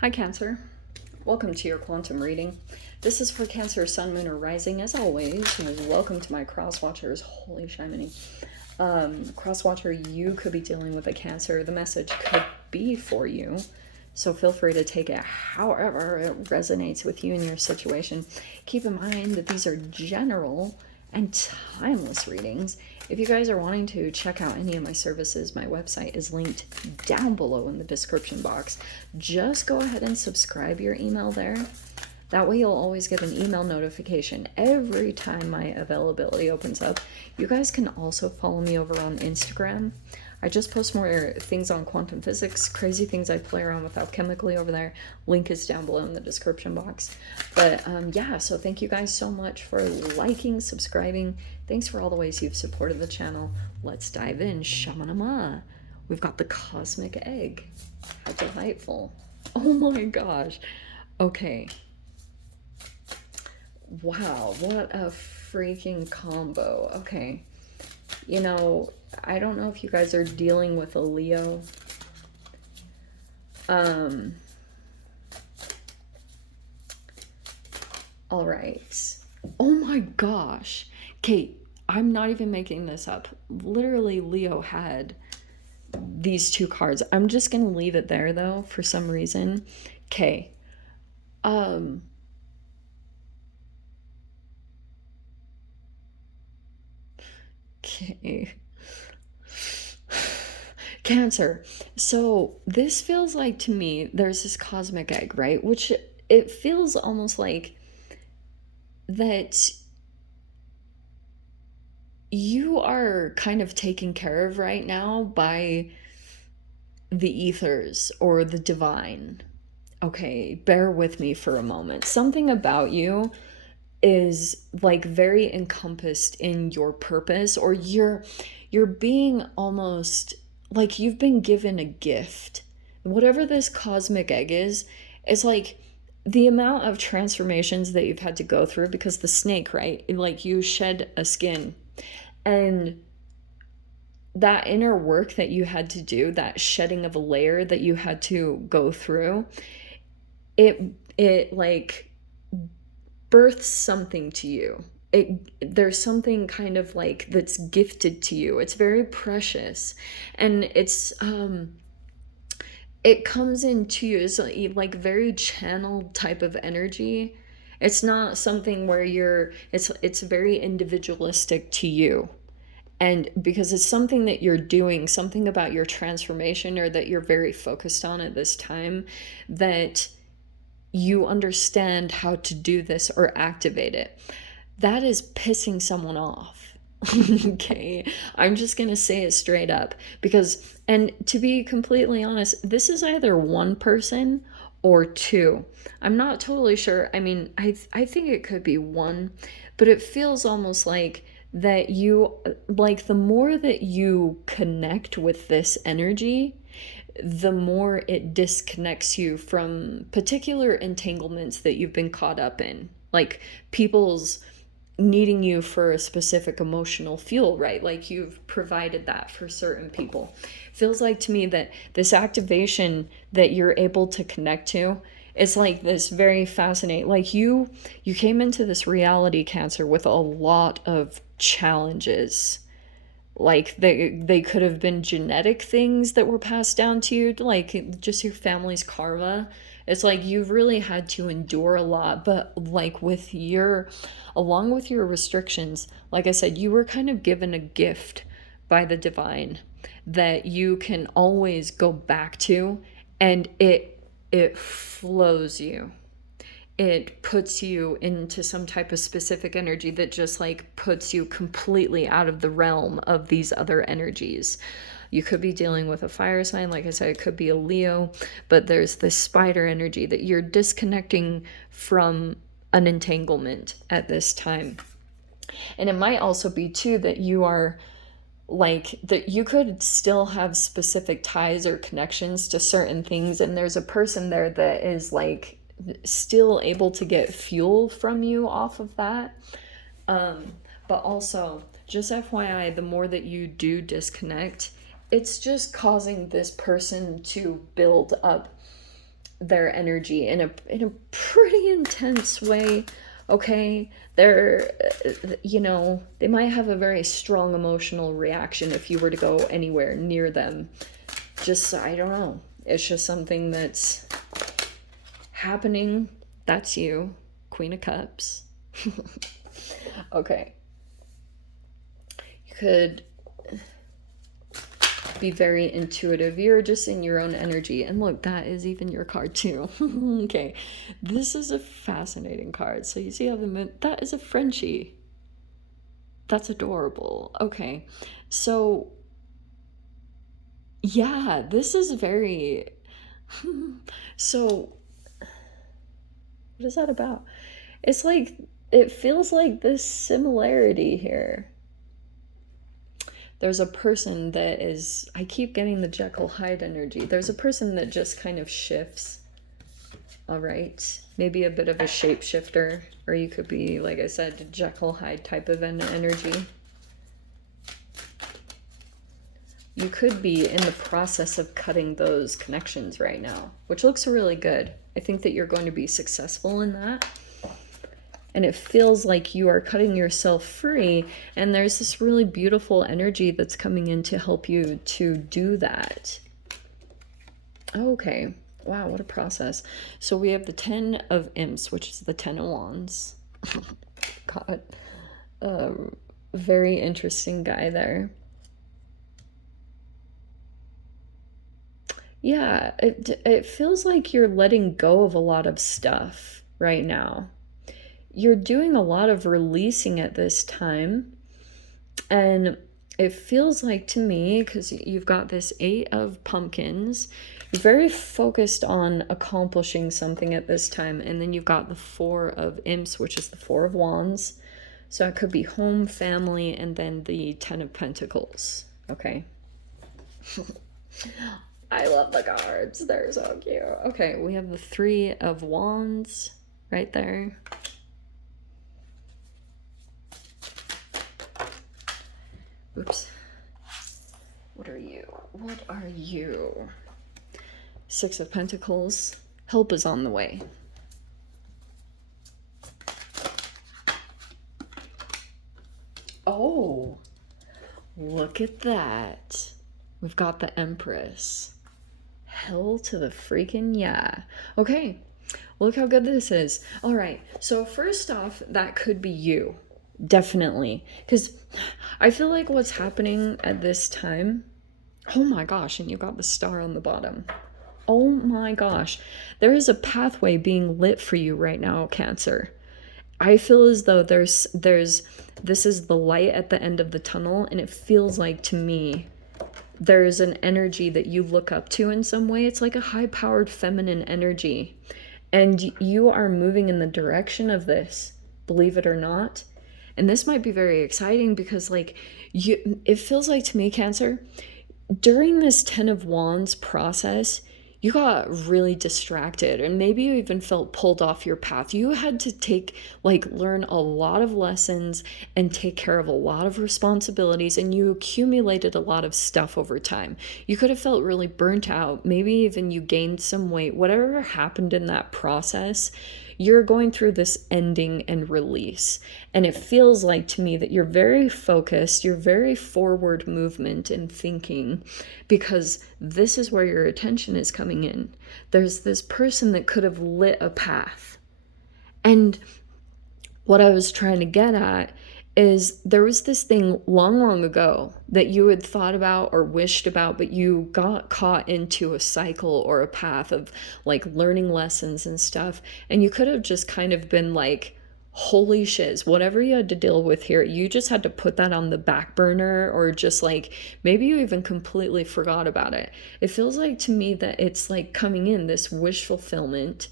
Hi Cancer, welcome to your quantum reading. This is for Cancer, Sun, Moon, or Rising. As always, welcome to my cross watchers. Holy shiminy. Cross watcher, you could be dealing with a Cancer. The message could be for you, so feel free to take it however it resonates with you in your situation. Keep in mind that these are general and timeless readings. If you guys are wanting to check out any of my services, my website is linked down below in the description box. Just go ahead and subscribe your email there. That way you'll always get an email notification every time my availability opens up. You guys can also follow me over on Instagram. I just post more things on quantum physics, crazy things I play around with alchemically over there. Link is down below in the description box. But yeah, so thank you guys so much for liking, subscribing. Thanks for all the ways you've supported the channel. Let's dive in. Shamanama. We've got the cosmic egg. How delightful. Oh my gosh. Okay. Wow, what a freaking combo. Okay. You know, I don't know if you guys are dealing with a Leo. All right. Oh my gosh. Kate, I'm not even making this up. Literally, Leo had these two cards. I'm just going to leave it there, though, for some reason. Okay. Okay. Cancer. So this feels like, to me, there's this cosmic egg, right? Which it feels almost like that you are kind of taken care of right now by the ethers or the divine. Okay, bear with me for a moment. Something about you is like very encompassed in your purpose, or you're being almost like you've been given a gift. Whatever this cosmic egg is, it's like the amount of transformations that you've had to go through, because the snake, right? Like you shed a skin, and that inner work that you had to do, that shedding of a layer that you had to go through, it like births something to you. There's something kind of like that's gifted to you. It's very precious, and it comes into you as like very channeled type of energy. It's not something where it's very individualistic to you. And because it's something that you're doing, something about your transformation, or that you're very focused on at this time, that you understand how to do this or activate it. That is pissing someone off. Okay, I'm just gonna say it straight up, because, and to be completely honest, this is either one person or two. I'm not totally sure. I mean, I think it could be one, but it feels almost like that you, like, the more that you connect with this energy, the more it disconnects you from particular entanglements that you've been caught up in, like people's needing you for a specific emotional fuel, right? Like you've provided that for certain people. Feels like to me that this activation that you're able to connect to is like this very fascinating, like you came into this reality, Cancer, with a lot of challenges. Like they could have been genetic things that were passed down to you, like just your family's karma. It's like you've really had to endure a lot, but like with your, along with your restrictions, like I said, you were kind of given a gift by the divine that you can always go back to, and it flows you. It puts you into some type of specific energy that just like puts you completely out of the realm of these other energies. You could be dealing with a fire sign, like I said, it could be a Leo, but there's this spider energy that you're disconnecting from an entanglement at this time. And it might also be too that you are like, that you could still have specific ties or connections to certain things, and there's a person there that is like still able to get fuel from you off of that. But also, just FYI, the more that you do disconnect, it's just causing this person to build up their energy in a pretty intense way. Okay, they're they might have a very strong emotional reaction if you were to go anywhere near them. Just, I don't know, it's just something that's happening. That's you, Queen of Cups. Okay, you could be very intuitive. You're just in your own energy. And look, that is even your card too. Okay, this is a fascinating card. So you see how the moon, that is a Frenchie. That's adorable. Okay, so yeah, this is very so what is that about? It's like, it feels like this similarity here. There's a person that is, I keep getting the Jekyll Hyde energy. There's a person that just kind of shifts. All right. Maybe a bit of a shapeshifter, or you could be, like I said, Jekyll Hyde type of energy. You could be in the process of cutting those connections right now, which looks really good. I think that you're going to be successful in that. And it feels like you are cutting yourself free, and there's this really beautiful energy that's coming in to help you to do that. Okay, wow, what a process. So we have the 10 of Imps, which is the 10 of Wands. God, very interesting guy there. Yeah, it feels like you're letting go of a lot of stuff right now. You're doing a lot of releasing at this time. And it feels like to me, because you've got this 8 of Pumpkins, you're very focused on accomplishing something at this time. And then you've got the 4 of Imps, which is the 4 of Wands. So it could be home, family, and then the 10 of Pentacles. Okay. I love the cards. They're so cute. Okay, we have the 3 of Wands right there. Oops. What are you? What are you? 6 of Pentacles. Help is on the way. Oh, look at that. We've got the Empress. Hell to the freaking yeah. Okay, look how good this is. All right, so first off, that could be you. Definitely. Because I feel like what's happening at this time... Oh my gosh, and you got the star on the bottom. Oh my gosh. There is a pathway being lit for you right now, Cancer. I feel as though this is the light at the end of the tunnel, and it feels like to me there's an energy that you look up to in some way. It's like a high-powered feminine energy. And you are moving in the direction of this, believe it or not. And this might be very exciting because, like, it feels like to me, Cancer, during this 10 of Wands process, you got really distracted, and maybe you even felt pulled off your path. You had to learn a lot of lessons and take care of a lot of responsibilities, and you accumulated a lot of stuff over time. You could have felt really burnt out. Maybe even you gained some weight. Whatever happened in that process, you're going through this ending and release. And it feels like to me that you're very focused, you're very forward movement and thinking, because this is where your attention is coming in. There's this person that could have lit a path. And what I was trying to get at is there was this thing long, long ago that you had thought about or wished about, but you got caught into a cycle or a path of like learning lessons and stuff. And you could have just kind of been like, holy shiz, whatever you had to deal with here, you just had to put that on the back burner, or just like maybe you even completely forgot about it. It feels like to me that it's like coming in, this wish fulfillment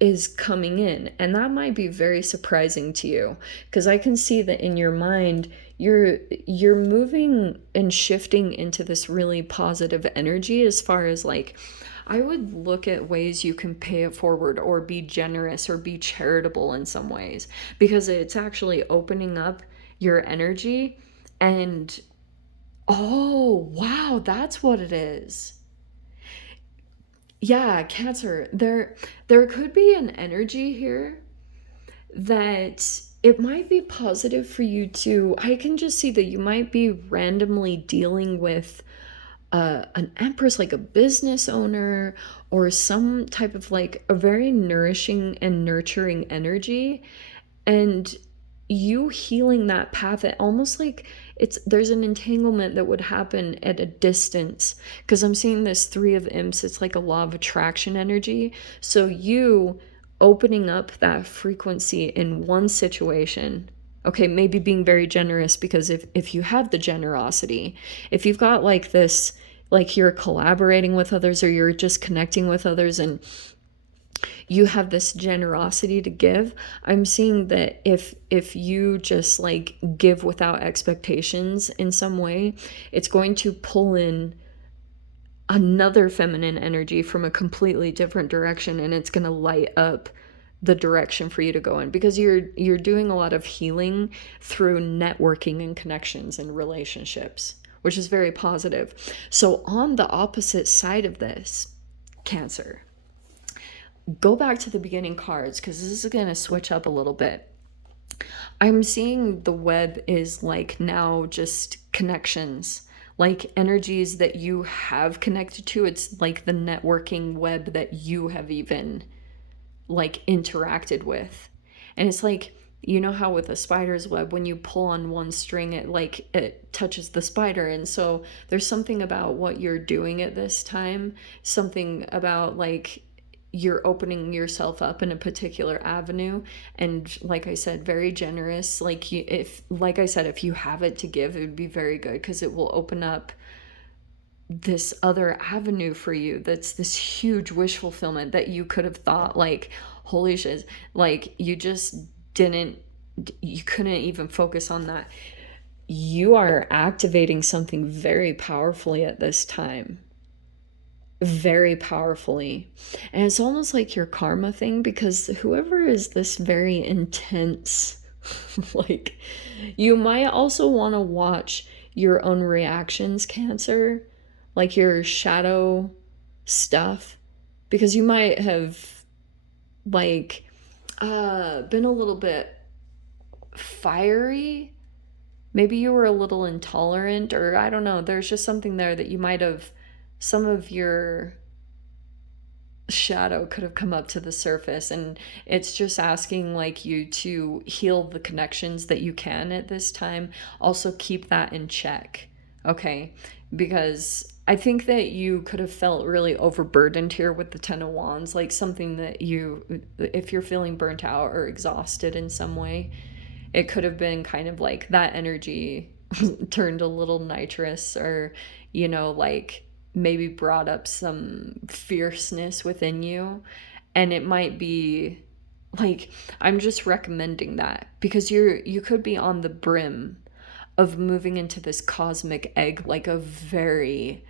is coming in, and that might be very surprising to you, because I can see that in your mind you're moving and shifting into this really positive energy. As far as like, I would look at ways you can pay it forward or be generous or be charitable in some ways, because it's actually opening up your energy. And oh wow, that's what it is. Yeah, Cancer. There could be an energy here that it might be positive for you to. I can just see that you might be randomly dealing with an empress, like a business owner, or some type of like a very nourishing and nurturing energy, and you healing that path. It almost like it's there's an entanglement that would happen at a distance, because I'm seeing this three of imps. It's like a law of attraction energy. So you opening up that frequency in one situation, okay, maybe being very generous, because if you have the generosity, if you've got like this, like you're collaborating with others, or you're just connecting with others, and you have this generosity to give. I'm seeing that if you just like give without expectations in some way, it's going to pull in another feminine energy from a completely different direction, and it's going to light up the direction for you to go in, because you're doing a lot of healing through networking and connections and relationships, which is very positive. So on the opposite side of this, Cancer, go back to the beginning cards, because this is going to switch up a little bit. I'm seeing the web is like now just connections, like energies that you have connected to. It's like the networking web that you have even like interacted with. And it's like, you know how with a spider's web, when you pull on one string, it like it touches the spider. And so there's something about what you're doing at this time, something about like you're opening yourself up in a particular avenue. And like I said, very generous. Like you, if like I said, if you have it to give, it would be very good, because it will open up this other avenue for you. That's this huge wish fulfillment that you could have thought like, holy shit, like you just didn't, you couldn't even focus on that. You are activating something very powerfully at this time, very powerfully. And it's almost like your karma thing, because whoever is this very intense, like, you might also want to watch your own reactions, Cancer, like your shadow stuff, because you might have like been a little bit fiery. Maybe you were a little intolerant, or I don't know. There's just something there that you might have, some of your shadow could have come up to the surface, and it's just asking like you to heal the connections that you can at this time. Also keep that in check, okay? Because I think that you could have felt really overburdened here with the Ten of Wands, like something that you, if you're feeling burnt out or exhausted in some way, it could have been kind of like that energy turned a little nitrous, or like maybe brought up some fierceness within you. And it might be like, I'm just recommending that, because you could be on the brim of moving into this cosmic egg, like a very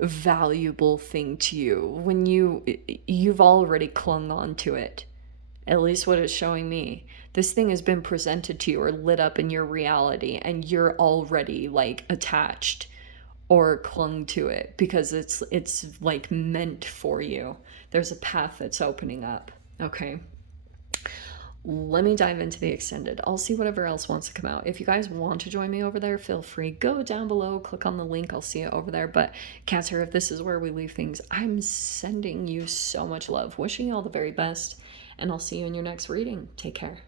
valuable thing to you, when you've already clung on to it. At least what it's showing me. This thing has been presented to you or lit up in your reality, and you're already like attached or clung to it, because it's like meant for you. There's a path that's opening up. Okay. Let me dive into the extended. I'll see whatever else wants to come out. If you guys want to join me over there, feel free. Go down below, click on the link. I'll see you over there. But Cancer, if this is where we leave things, I'm sending you so much love. Wishing you all the very best. And I'll see you in your next reading. Take care.